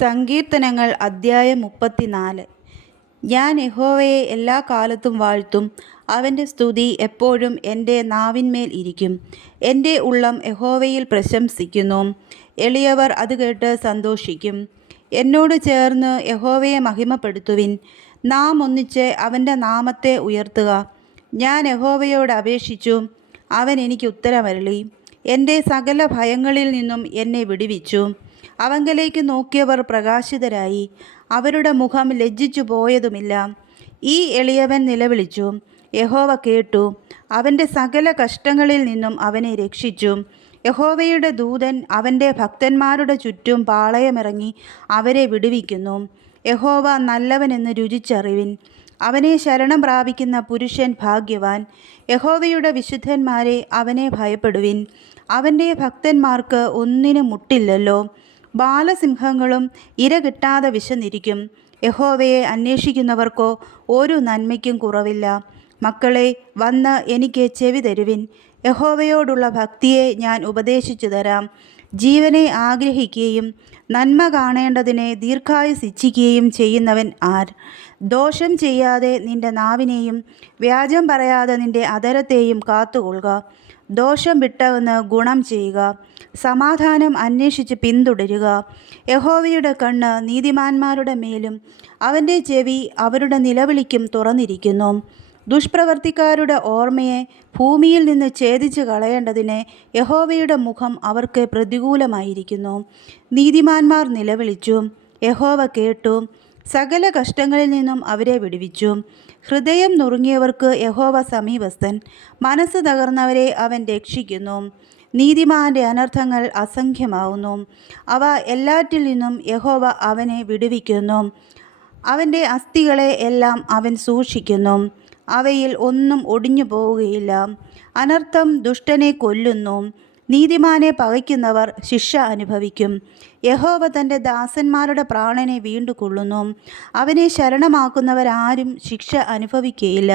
സങ്കീർത്തനങ്ങൾ അദ്ധ്യായം 34. ഞാൻ യഹോവയെ എല്ലാ കാലത്തും വാഴ്ത്തും. അവൻ്റെ സ്തുതി എപ്പോഴും എൻ്റെ നാവിന്മേൽ ഇരിക്കും. എൻ്റെ ഉള്ളം യഹോവയിൽ പ്രശംസിക്കുന്നു. എളിയവർ അത് കേട്ട് സന്തോഷിക്കും. എന്നോട് ചേർന്ന് യഹോവയെ മഹിമപ്പെടുത്തുവിൻ. നാം ഒന്നിച്ച് അവൻ്റെ നാമത്തെ ഉയർത്തുക. ഞാൻ യഹോവയോട് അപേക്ഷിച്ചു, അവൻ എനിക്ക് ഉത്തരമരുളി. എൻ്റെ സകല ഭയങ്ങളിൽ നിന്നും എന്നെ വിടുവിച്ചു. അവങ്കലേക്ക് നോക്കിയവർ പ്രകാശിതരായി. അവരുടെ മുഖം ലജ്ജിച്ചു പോയതുമില്ല. ഈ എളിയവൻ നിലവിളിച്ചു, യഹോവ കേട്ടു. അവൻ്റെ സകല കഷ്ടങ്ങളിൽ നിന്നും അവനെ രക്ഷിച്ചു. യഹോവയുടെ ദൂതൻ അവൻ്റെ ഭക്തന്മാരുടെ ചുറ്റും പാളയമിറങ്ങി അവരെ വിടുവിക്കുന്നു. യഹോവ നല്ലവനെന്ന് രുചിച്ചറിവിൻ. അവനെ ശരണം പ്രാപിക്കുന്ന പുരുഷൻ ഭാഗ്യവാൻ. യഹോവയുടെ വിശുദ്ധന്മാരെ, അവനെ ഭയപ്പെടുവിൻ. അവൻ്റെ ഭക്തന്മാർക്ക് ഒന്നിനും മുട്ടില്ലല്ലോ. ബാലസിംഹങ്ങളും ഇര കിട്ടാതെ വിശന്നിരിക്കും. യഹോവയെ അന്വേഷിക്കുന്നവർക്കോ ഒരു നന്മയ്ക്കും കുറവില്ല. മക്കളെ, വന്ന് എനിക്ക് ചെവി തരുവിൻ. യഹോവയോടുള്ള ഭക്തിയെ ഞാൻ ഉപദേശിച്ചു തരാം. ജീവനെ ആഗ്രഹിക്കുകയും നന്മ കാണേണ്ടതിനെ ദീർഘായുസ്സ് ഇച്ഛിക്കുകയും ചെയ്യുന്നവൻ ആർ? ദോഷം ചെയ്യാതെ നിന്റെ നാവിനെയും വ്യാജം പറയാതെ നിന്റെ അധരത്തെയും കാത്തുകൊള്ളുക. ദോഷം വിട്ടകന്ന് ഗുണം ചെയ്യുക. സമാധാനം അന്വേഷിച്ച് പിന്തുടരുക. യഹോവയുടെ കണ്ണ് നീതിമാന്മാരുടെ മേലും അവൻ്റെ ചെവി അവരുടെ നിലവിളിക്കും തുറന്നിരിക്കുന്നു. ദുഷ്പ്രവർത്തിക്കാരുടെ ഓർമ്മയെ ഭൂമിയിൽ നിന്ന് ഛേദിച്ച് കളയേണ്ടതിന് യഹോവയുടെ മുഖം അവർക്ക് പ്രതികൂലമായിരിക്കുന്നു. നീതിമാന്മാർ നിലവിളിച്ചു, യഹോവ കേട്ടു. സകല കഷ്ടങ്ങളിൽ നിന്നും അവരെ വിടുവിച്ചു. ഹൃദയം നുറുങ്ങിയവർക്ക് യഹോവ സമീപസ്ഥൻ. മനസ്സ് തകർന്നവരെ അവൻ രക്ഷിക്കുന്നു. നീതിമാന്റെ അനർത്ഥങ്ങൾ അസംഖ്യമാവുന്നു. അവ എല്ലാറ്റിൽ നിന്നും യഹോവ അവനെ വിടുവിക്കുന്നു. അവൻ്റെ അസ്ഥികളെ എല്ലാം അവൻ സൂക്ഷിക്കുന്നു. അവയിൽ ഒന്നും ഒടിഞ്ഞു പോവുകയില്ല. അനർത്ഥം ദുഷ്ടനെ കൊല്ലുന്നു. നീതിമാനെ പകയ്ക്കുന്നവർ ശിക്ഷ അനുഭവിക്കും. യഹോവ തൻ്റെ ദാസന്മാരുടെ പ്രാണനെ വീണ്ടുകൊള്ളുന്നു. അവനെ ശരണമാക്കുന്നവരാരും ശിക്ഷ അനുഭവിക്കുകയില്ല.